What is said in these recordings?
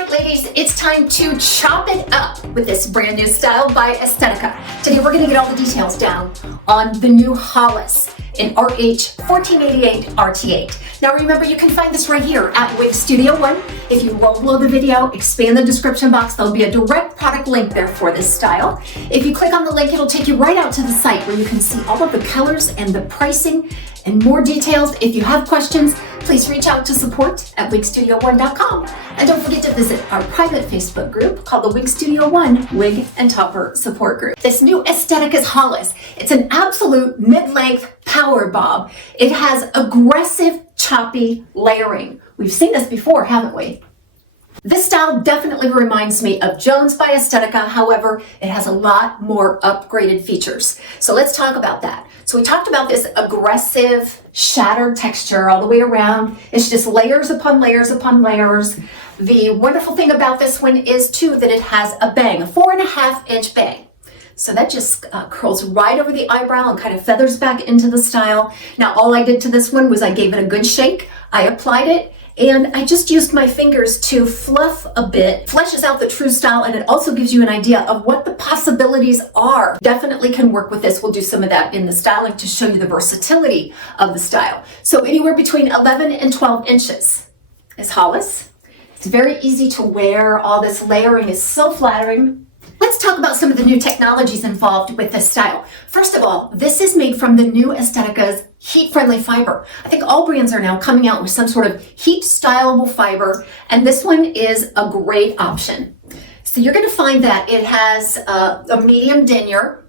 right, ladies, it's time to chop it up with this brand new style by Estetica. Today we're going to get all the details down on the new Hollis in RH1488 RT8. Now remember, you can find this right here at WIGSTUDIO1. If you roll below the video, expand the description box, there'll be a direct product link there for this style. If you click on the link, it'll take you right out to the site where you can see all of the colors and the pricing and more details. If you have questions, please reach out to support@WIGSTUDIO1.com. And don't forget to visit our private Facebook group called the WIGSTUDIO1 Wig and Topper Support Group. This new Estetica HOLLIS, it's an absolute mid-length power bob. It has aggressive, choppy layering. We've seen this before, haven't we? This style definitely reminds me of Jones by Estetica. However, it has a lot more upgraded features. So let's talk about that. So we talked about this aggressive shattered texture all the way around. It's just layers upon layers upon layers. The wonderful thing about this one is too that it has a bang, a 4.5-inch bang. So that just curls right over the eyebrow and kind of feathers back into the style. Now all I did to this one was I gave it a good shake. I applied it. And I just used my fingers to fluff a bit, fleshes out the true style, and it also gives you an idea of what the possibilities are. Definitely can work with this. We'll do some of that in the styling to show you the versatility of the style. So anywhere between 11 and 12 inches is Hollis. It's very easy to wear. All this layering is so flattering. Let's talk about some of the new technologies involved with this style. First of all, this is made from the new Estetica's heat-friendly fiber. I think all brands are now coming out with some sort of heat-styleable fiber, and this one is a great option. So you're going to find that it has a medium denier.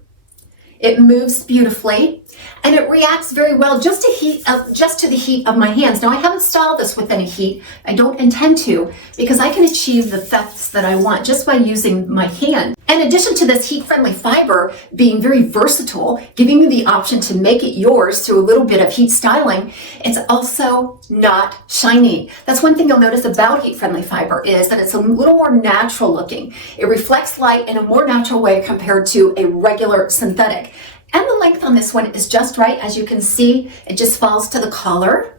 It moves beautifully, and it reacts very well just to the heat of my hands. Now, I haven't styled this with any heat. I don't intend to, because I can achieve the effects that I want just by using my hand. In addition to this heat-friendly fiber being very versatile, giving you the option to make it yours through a little bit of heat styling, it's also not shiny. That's one thing you'll notice about heat-friendly fiber is that it's a little more natural looking. It reflects light in a more natural way compared to a regular synthetic. And the length on this one is just right. As you can see, it just falls to the collar,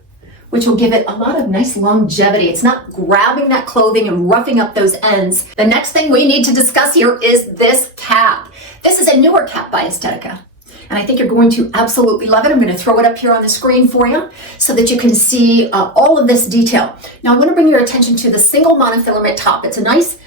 which will give it a lot of nice longevity. It's not grabbing that clothing and roughing up those ends. The next thing we need to discuss here is this cap. This is a newer cap by Estetica, and I think you're going to absolutely love it. I'm going to throw it up here on the screen for you so that you can see all of this detail. Now I want to bring your attention to the single monofilament top. It's a nice,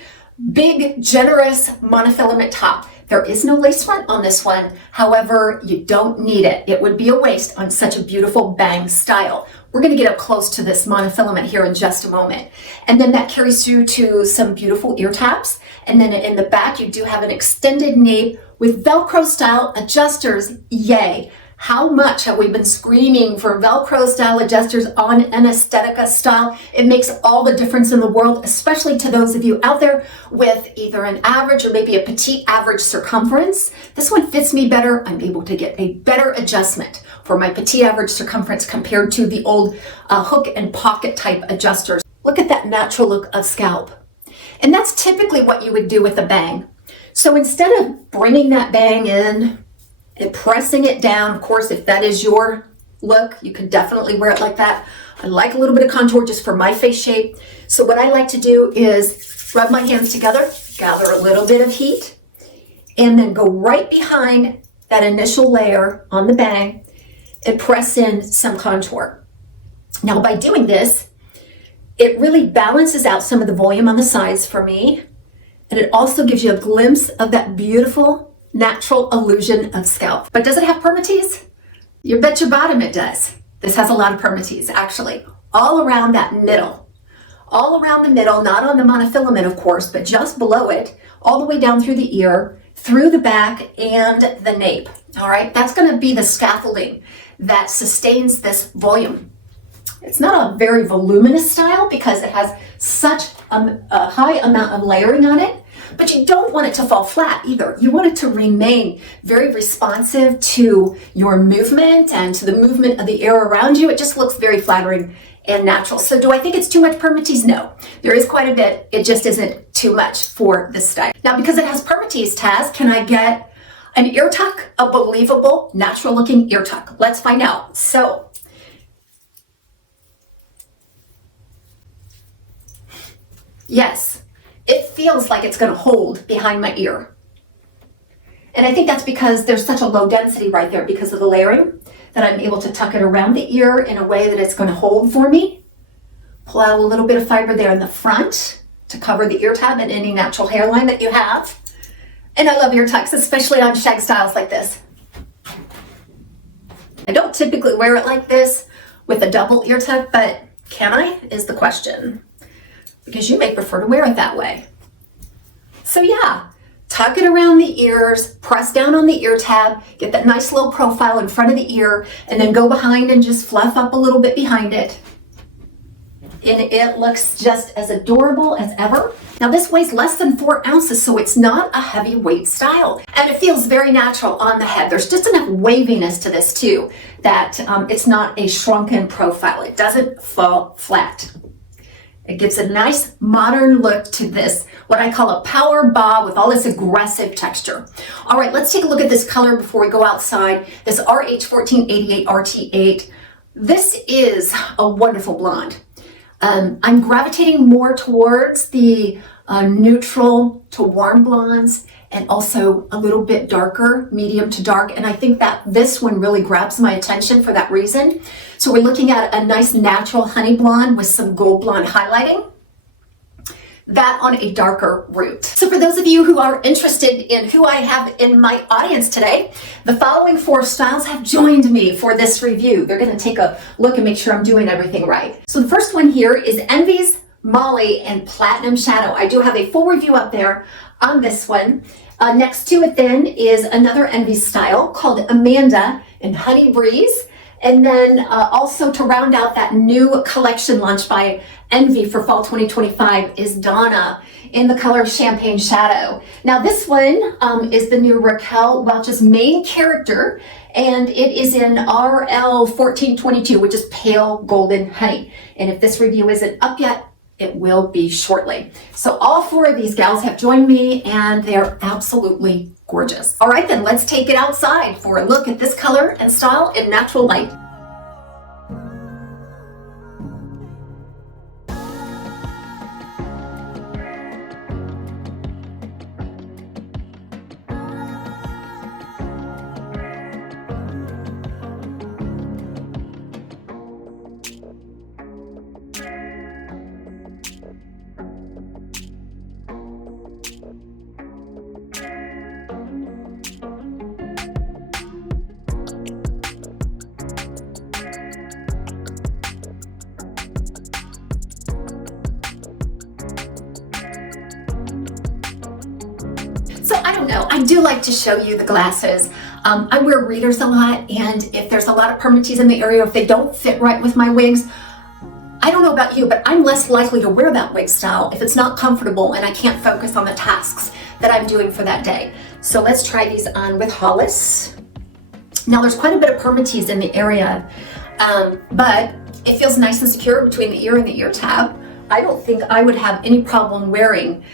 big, generous monofilament top. There is no lace front on this one. However, you don't need it. It would be a waste on such a beautiful bang style. We're going to get up close to this monofilament here in just a moment. And then that carries through to some beautiful ear tabs. And then in the back, you do have an extended nape with Velcro style adjusters. Yay! How much have we been screaming for Velcro style adjusters on an Estetica style? It makes all the difference in the world, especially to those of you out there with either an average or maybe a petite average circumference. This one fits me better. I'm able to get a better adjustment for my petite average circumference compared to the old hook and pocket type adjusters. Look at that natural look of scalp. And that's typically what you would do with a bang. So instead of bringing that bang in and pressing it down, of course, if that is your look, you can definitely wear it like that. I like a little bit of contour just for my face shape. So what I like to do is rub my hands together, gather a little bit of heat, and then go right behind that initial layer on the bang and press in some contour. Now by doing this, it really balances out some of the volume on the sides for me, and it also gives you a glimpse of that beautiful natural illusion of scalp. But does it have permatease? You bet your bottom it does. This has a lot of permatease, actually, all around that middle. All around the middle, not on the monofilament, of course, but just below it, all the way down through the ear, through the back, and the nape. All right, that's going to be the scaffolding that sustains this volume. It's not a very voluminous style because it has such a high amount of layering on it, but you don't want it to fall flat either. You want it to remain very responsive to your movement and to the movement of the air around you. It just looks very flattering and natural. So do I think it's too much permatease? No, there is quite a bit. It just isn't too much for this style. Now, because it has permatease, Taz, can I get an ear tuck, a believable, natural looking ear tuck? Let's find out. So yes, it feels like it's going to hold behind my ear. And I think that's because there's such a low density right there because of the layering that I'm able to tuck it around the ear in a way that it's going to hold for me. Pull out a little bit of fiber there in the front to cover the ear tab and any natural hairline that you have. And I love ear tucks, especially on shag styles like this. I don't typically wear it like this with a double ear tuck, but can I is the question. Because you may prefer to wear it that way. So yeah, tuck it around the ears, press down on the ear tab, get that nice little profile in front of the ear, and then go behind and just fluff up a little bit behind it. And it looks just as adorable as ever. Now this weighs less than 4 ounces, so it's not a heavyweight style. And it feels very natural on the head. There's just enough waviness to this too, that it's not a shrunken profile. It doesn't fall flat. It gives a nice modern look to this, what I call a power bob with all this aggressive texture. All right, let's take a look at this color before we go outside. This RH1488 RT8. This is a wonderful blonde. I'm gravitating more towards the neutral to warm blondes and also a little bit darker, medium to dark. And I think that this one really grabs my attention for that reason. So we're looking at a nice natural honey blonde with some gold blonde highlighting. That on a darker root. So for those of you who are interested in who I have in my audience today, the following 4 styles have joined me for this review. They're going to take a look and make sure I'm doing everything right. So the first one here is Envy's Molly and Platinum Shadow. I do have a full review up there on this one. Next to it then is another Envy style called Amanda and Honey Breeze. And then also to round out that new collection launched by Envy for fall 2025 is Donna in the color Champagne Shadow. Now this one is the new Raquel Welch's main character, and it is in RL 1422, which is pale golden honey. And if this review isn't up yet, it will be shortly. So all 4 of these gals have joined me and they're absolutely gorgeous. All right, then let's take it outside for a look at this color and style in natural light. So I don't know, I do like to show you the glasses. I wear readers a lot, and if there's a lot of permatees in the area, if they don't fit right with my wigs, I don't know about you, but I'm less likely to wear that wig style if it's not comfortable and I can't focus on the tasks that I'm doing for that day. So let's try these on with Hollis. Now there's quite a bit of permatees in the area, but it feels nice and secure between the ear and the ear tab. I don't think I would have any problem wearing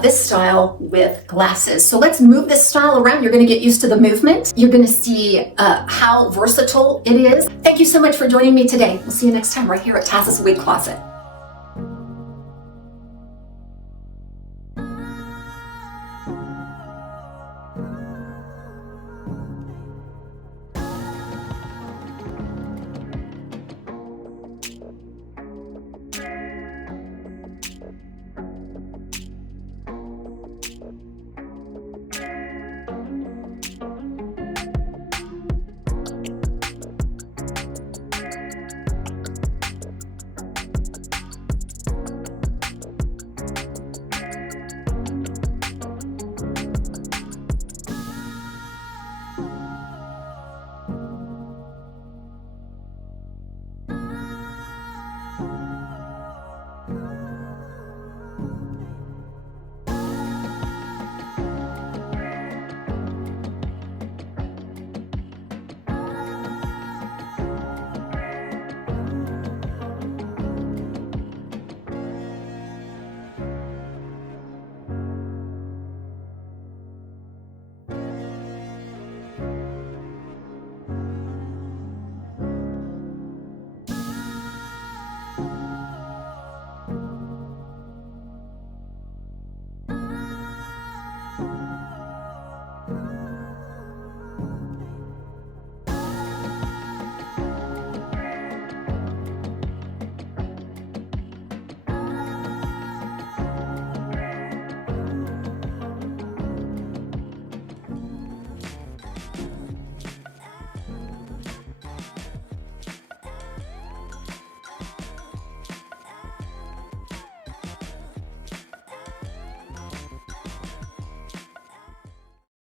this style with glasses. So let's move this style around. You're going to get used to the movement. You're going to see how versatile it is. Thank you so much for joining me today. We'll see you next time right here at TAZS's Wig Closet.